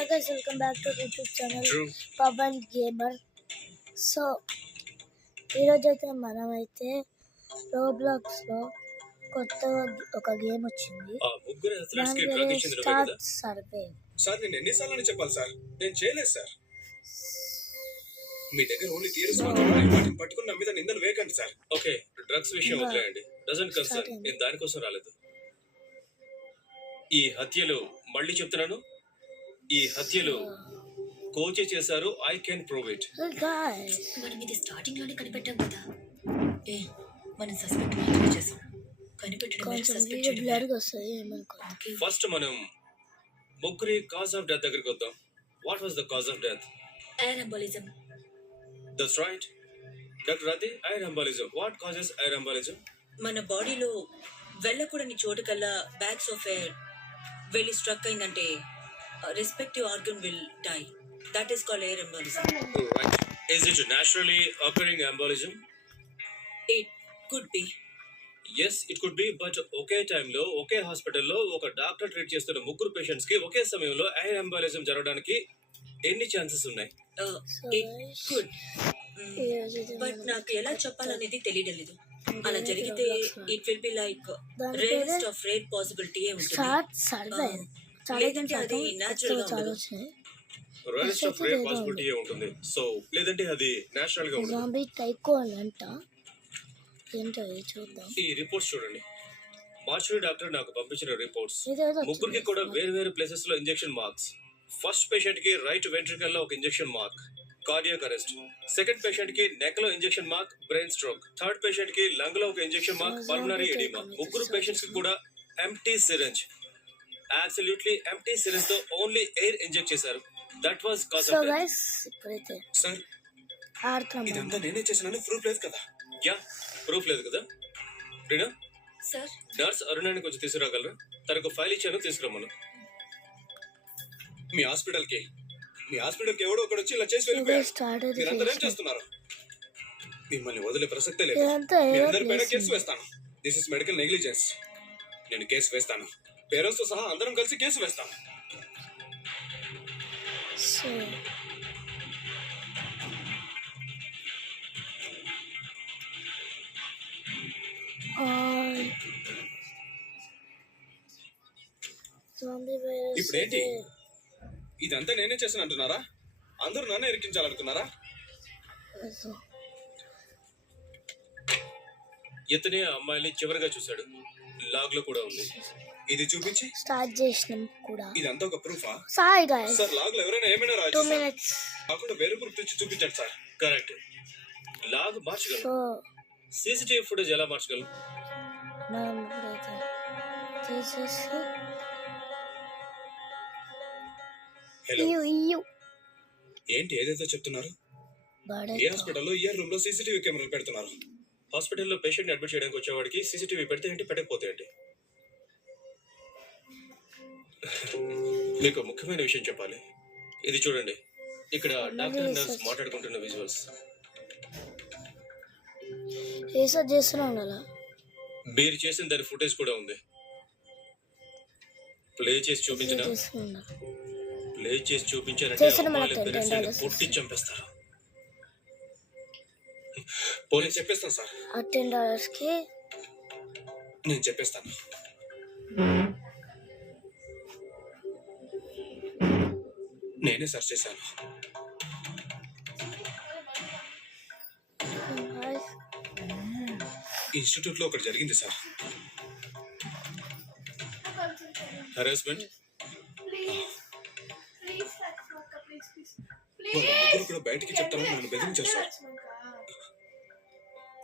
Hello guys, welcome back to YouTube channel True. Pavan gamer. So ఈరోజు అయితే మనమైతే రోబ్లాక్స్లో కొత్తగా ఒక గేమ్ వచ్చింది. ఆ ముగ్గురు అథ్లెట్స్ కి దాని డ్రగ్ పేరు ఇచ్చింది స్టార్ట్ కదా సర్వే. సార్ నేను ఎన్నిసార్లు చెప్పాలి సార్, నేను చేయలేదు సార్. మీ దగ్గర ఓన్లీ థియరీస్ మాత్రమే ఉన్నాయి. వాటిని పట్టుకుని నా మీద నిందలు వేయకండి సార్. ఓకే, డ్రగ్స్ విషయం వదిలేయండి. Doesn't concern. నేను దానికోసం రాలేదు. ఈ హత్యలు మళ్ళీ చెప్తున్నాను, ఈ హత్యలు కోచే చేశారు. I can prove it. మనం ఇది స్టార్టింగ్ లోనే కనిపెట్టాం కదా. మనం సస్పెక్ట్ మాత్రమే చేసాం, కనిపెట్టడం వేరు, కొంచెం సస్పెక్ట్ వీడియో చేయడం బ్లర్గా వస్తుంది ఏమనుకోండి. ఫస్ట్ మనం ముగ్గురి కాజ్ ఆఫ్ డెత్ దగ్గరికి వద్దాం. What was the cause of death? Air embolism. That's right doctor Radhi. Air embolism. What causes air embolism? మన బాడీలో వెళ్ళకూడని చోటు కల్లా బ్యాగ్స్ ఆఫ్ ఎయిర్ వెళ్ళి స్ట్రక్ అయిందంటే respective organ will die. That is called air embolism. Right. Is it naturally occurring embolism? It could be. Yes, it could be. But ఒకే టైంలో ఒకే హాస్పిటల్లో ఒక డాక్టర్ ట్రీట్ చేస్తున్న ముగ్గురు పేషెంట్స్ కి ఒకే సమయంలో ఎయిర్ ఎంబాలిజం జరగడానికి ఎన్ని ఛాన్సెస్ ఉన్నాయి? ఇట్ కుడ్, బట్ నాకు ఎలా చెప్పాలనేది తెలియలేదు. అలా జరిగితే it will be like rarest of rare possibility ఉంటుంది. స్టార్ట్ సర్వే లేదంటే అది న్యాచురల్ గా ఉండదు. రేరెస్ట్ ఆఫ్ రేర్ పాసిబిలిటీ ఉంటుంది. సో లేదంటే అది నేచురల్ గా ఉంటుంది. జాంబీ టైకో అని అంట. ఏంటో చూద్దాం. ఈ రిపోర్ట్స్ చూడండి. మార్చురీ డాక్టర్ నాకు పంపించిన రిపోర్ట్స్. ఇదేదో ముగ్గురికి కూడా వేరు వేరు ప్లేసెస్ లో ఇంజెక్షన్ మార్క్స్. ఫస్ట్ పేషెంట్ కి రైట్ వెంట్రికల్ లో ఒక injection mark, cardiac arrest. Second patient కి నెక్ లో injection mark, brain stroke. Third patient కి లంగ్ లో ఒక ఇంజెక్షన్ మార్క్, పల్మనరీ ఎడిమా. ముగ్గురు పేషెంట్స్ కి కూడా empty syringe, absolutely empty syringe తో ఓన్లీ ఎయిర్ ఇంజెక్ట్ చేశారు. That was cause so of death. Guys ఇప్పుడైతే సార్ ఆడుతున్నాం. ఇదంతా నేనే చేసినాను, ప్రూఫ్ లేదు కదా. యా, ప్రూఫ్ లేదు కదా. రీనా, సార్, నర్స్ అరుణాన్ని కొంచెం తీసుకురాగలరా? తనకు ఫైల్ ఇచ్చాను, తీసుకురమ్మను. మీ హాస్పిటల్కి ఎవడో ఒకడు వచ్చి ఇలా చేసి వెళ్ళిపోయారు. స్టార్ట్ మీరందరూ ఏం చేస్తున్నారు? మిమ్మల్ని వదిలే ప్రసక్తే లేదు. ఇదంతా మీ ఏదో అందరి పైన చేసింది. కేసు వేస్తాను. This is medical negligence. నేను కేసు వేస్తాను. పేరెంట్స్ తో సహా అందరం కలిసి కేసు వేస్తాను. సో జాంబీ వైరస్ ఇప్పుడేంటి? ఇదంతా నేనే చేశాను అంటున్నారా? అందరూ నన్ను ఇరికించాలనుకున్నారా? ఇతనే ఆ అమ్మాయిని చివరిగా చూశాడు. లాగ్ లో కూడా ఉంది. ఇది చూపించి స్టార్ట్ చేసినాం కూడా. ఇదంతా ఒక ప్రూఫా? సాయి గాయస్ సార్ లాగ్ లో ఎవరైనా ఏమైనా 2 రాయొచ్చు సార్. minutes. కాకుండా వేరే ప్రూఫ్ తెచ్చి చూపించండి సార్. కరెక్ట్. లాగ్ మార్చగలరు. సో సీసీటీవీ ఫుటేజ్ ఎలా మార్చగలరు? మనం ఇప్పుడైతే తీసేసి హలో, ఇయ్యు ఏంటి ఏదైతే చెప్తున్నారు? బడే ఏ హాస్పిటల్లో ఇయర్ రూమ్ లో సీసీటీవీ కెమెరాలు పెడుతున్నారు? హాస్పిటల్లో పేషెంట్ అడ్మిట్ చేయడానికి వచ్చేవాడికి సీసీటీవీ పెడితే ఏంటి, పెట్టకపోతే ఏంటి? మీకు ముఖ్యమైన విషయం చెప్పాలి. ఇది చూడండి. ఇక్కడ డాక్టర్ నర్స్ మాట్లాడుకుంటున్న విజువల్స్. ఏసా చేస్తూనే ఉండాలా? మీరు చేసిన దాని ఫుటేజ్ కూడా ఉంది. ప్లే చేసి చూపించిన చేస్తూనే ఉండాలి. ప్లే చేసి చూపించారంటే చేసిన మనకు అమ్మాయిల $10 పేరెంట్స్ కొట్టి చంపేస్తారు. పోలీస్ చెప్పేస్తాను సార్, ఆ $10 కి నేను చెప్పేస్తాను. నేనే సెర్చ్ చేశాను. ఇన్స్టిట్యూట్ లో ఒకటి జరిగింది సార్. హరాస్మెంట్. ముగ్గురు కూడా బయటికి చెప్తానని నన్ను బెదిరించారు సార్.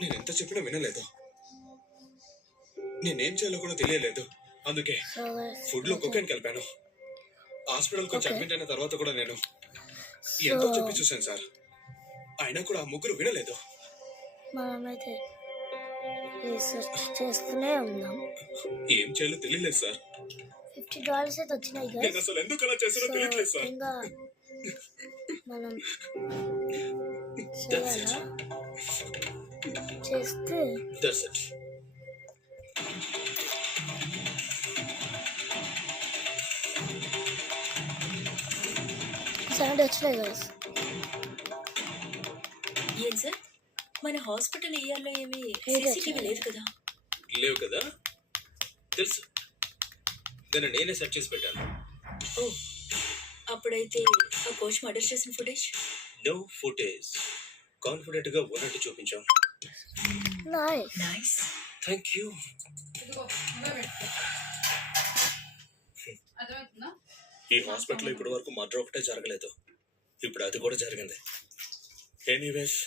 నేను ఎంత చెప్పినా వినలేదు. నేనేం చేయాలో కూడా తెలియలేదు. అందుకే ఫుడ్ లో కొకైన్ కలిపాను. హాస్పిటల్ కొంచెం అడ్మిట్ అయిన తర్వాత కూడా నేను ఎంతో చెప్పి చూశాను సార్. అయినా కూడా ఆ ముగ్గురు వినలేదు. మనమైతే రీసెర్చ్ చేస్తూనే ఉన్నాం. ఏం చేయాలో తెలియలేదు సార్. $50 అయితే వచ్చినాయి నేను గైస్. అసలు ఎందుకు అలా చేసానో తెలియట్లేదు సార్. ఇంకా మనం చేయాలా? చేస్తే దట్స్ ఇట్. 70 వచ్చినాయి గైస్. ఏం సార్ మన హాస్పిటల్ ఏరియాలో ఏమి లేదు, సీసీటీవీ లేదు కదా? లేవు కదా, తెలుసు. దాన్ని నేనే సెట్ చేసి పెట్టాను. ఓ అప్పుడైతే ఆ కోచ్ మర్డర్ చేసిన ఫుటేజ్ నో ఫుటేజ్. కాన్ఫిడెంట్ గా ఉన్నట్టు చూపించాం. నైస్. నైస్. Thank you. ఈ హాస్పిటల్ ఇప్పటి వరకు మర్డర్ ఒకటే జరగలేదు, ఇప్పుడు అది కూడా జరిగింది. ఎనీవేస్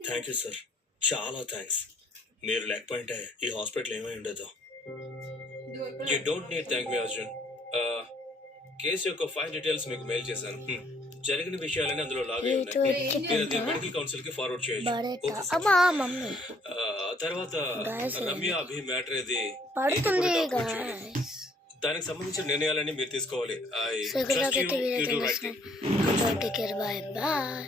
థ్యాంక్ యూ సార్, చాలా థ్యాంక్స్. మీరు లేకపోయింటే ఈ హాస్పిటల్ ఏమై ఉండదు. You don't need thank me Arjun. Case యొక్క ఫైల్ డీటెయిల్స్ మీకు మెయిల్ చేశాను. జరిగిన విషయాలన్నీ అందులో లాగే ఉన్నాయి. మీరు అది మెడికల్ కౌన్సిల్ కి ఫార్వర్డ్ చేయొచ్చు. బడేట ఓకే సార్. అమ్మా మమ్మీ తర్వాత Guys, రమ్య అభి మ్యాటర్ ఇది పడుతుంది ఇది కూడా document చేయండి. గాయస్. దానికి సంబంధించిన నిర్ణయాలన్నీ మీరు తీసుకోవాలి. ఐ సో ఇక్కడ trust you, video you do right thing. Take care, bye bye.